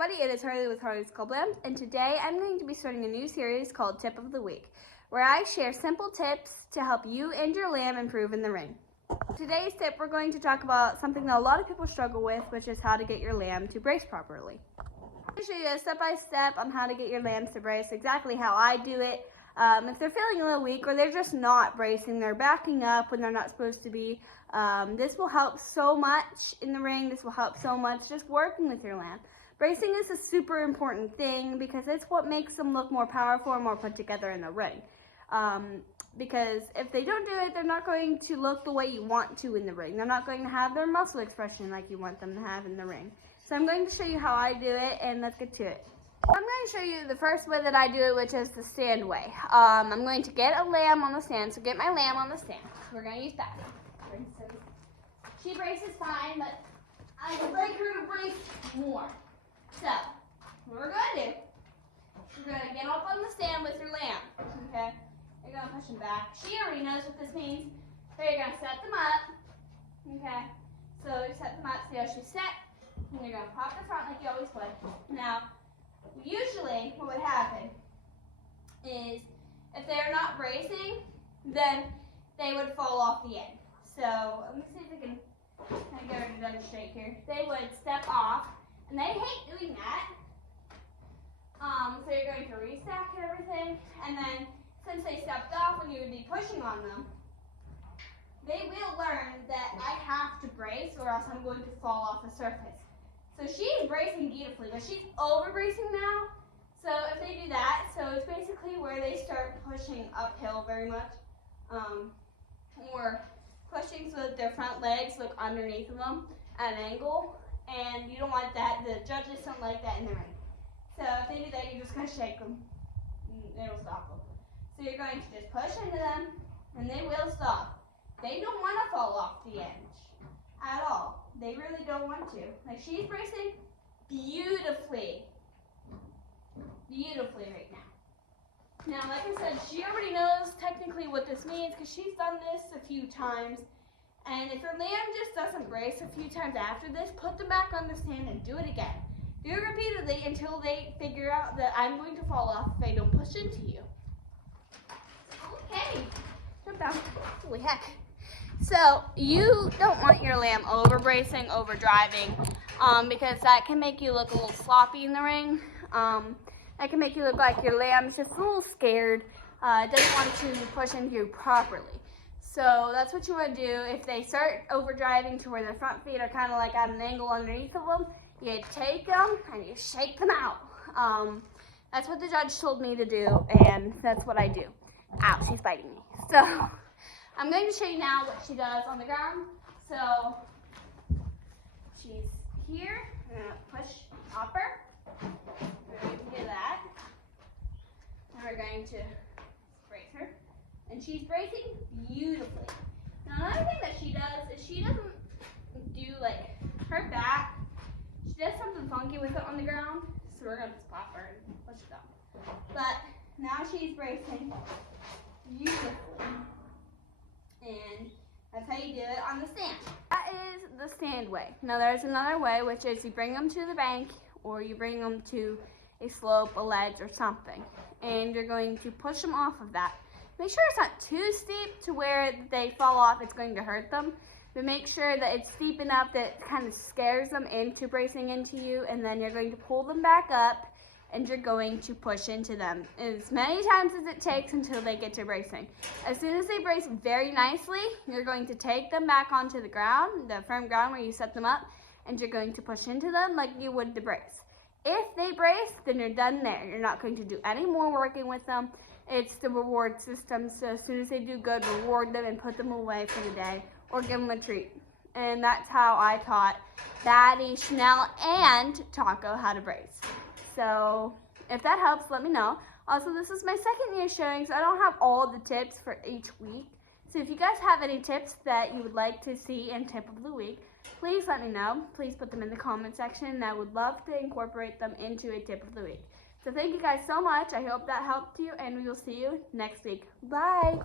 Everybody, it is Harley with Harley's Club Lamb, and today I'm going to be starting a new series called Tip of the Week, where I share simple tips to help you and your lamb improve in the ring. Today's tip, we're going to talk about something that a lot of people struggle with, which is how to get your lamb to brace properly. I'm going to show you a step-by-step on how to get your lambs to brace, exactly how I do it. If they're feeling a little weak or they're just not bracing, they're backing up when they're not supposed to be, this will help so much in the ring. This will help so much just working with your lamb. Bracing is a super important thing because it's what makes them look more powerful and more put together in the ring. Because if they don't do it, they're not going to look the way you want to in the ring. They're not going to have their muscle expression like you want them to have in the ring. So I'm going to show you how I do it, and let's get to it. I'm going to show you the first way that I do it, which is the stand way. I'm going to get a lamb on the stand, so get my lamb on the stand. We're going to use that. For instance, she braces fine, but I would like her to brace more. So, what we're going to do, we're going to get up on the stand with your lamb, okay? You're going to push them back. She already knows what this means. So you're going to set them up, okay? So you set them up, see how she's set, and you're going to pop the front like you always would. Now, usually what would happen is if they're not bracing, then they would fall off the end. So, let me see if I can get her to demonstrate here. They would step off. And they hate doing that. So you're going to restack everything, and then since they stepped off and you would be pushing on them, they will learn that I have to brace or else I'm going to fall off the surface. So she's bracing beautifully, but she's over bracing now. So if they do that, so it's basically where they start pushing uphill very much, or pushing so that their front legs look underneath of them at an angle. And you don't want that. The judges don't like that in the ring. So if they do that, you're just going to shake them. And it'll stop them. So you're going to just push into them, and they will stop. They don't want to fall off the edge at all. They really don't want to. Like, she's bracing beautifully. Beautifully right now. Now, like I said, she already knows technically what this means because she's done this a few times. And if your lamb just doesn't brace a few times after this, put them back on the stand and do it again. Do it repeatedly until they figure out that I'm going to fall off if they don't push into you. Okay. Jump down. Holy heck. So, you don't want your lamb over bracing, over driving, because that can make you look a little sloppy in the ring. That can make you look like your lamb's just a little scared, doesn't want to push into you properly. So that's what you want to do. If they start overdriving to where their front feet are kind of like at an angle underneath of them, you take them and you shake them out. That's what the judge told me to do, and that's what I do. Ow, she's biting me. So I'm going to show you now what she does on the ground. So she's here. I'm going to push up her. We're going to do that. And we're going to brace her. And she's bracing beautifully. Now, another thing that she does is she doesn't do, like, her back. She does something funky with it on the ground. So we're going to just pop her and push it up. But now she's bracing beautifully. And that's how you do it on the stand. That is the stand way. Now, there's another way, which is you bring them to the bank or you bring them to a slope, a ledge, or something. And you're going to push them off of that. Make sure it's not too steep to where they fall off, it's going to hurt them. But make sure that it's steep enough that it kind of scares them into bracing into you, and then you're going to pull them back up and you're going to push into them as many times as it takes until they get to bracing. As soon as they brace very nicely, you're going to take them back onto the ground, the firm ground where you set them up, and you're going to push into them like you would the brace. If they brace, then you're done there. You're not going to do any more working with them. It's the reward system, so as soon as they do good, reward them and put them away for the day, or give them a treat. And that's how I taught Batty, Chanel, and Taco how to brace. So if that helps, let me know. Also, this is my second year showing, so I don't have all the tips for each week. So if you guys have any tips that you would like to see in Tip of the Week, please let me know. Please put them in the comment section, and I would love to incorporate them into a Tip of the Week. So thank you guys so much. I hope that helped you, and we will see you next week. Bye!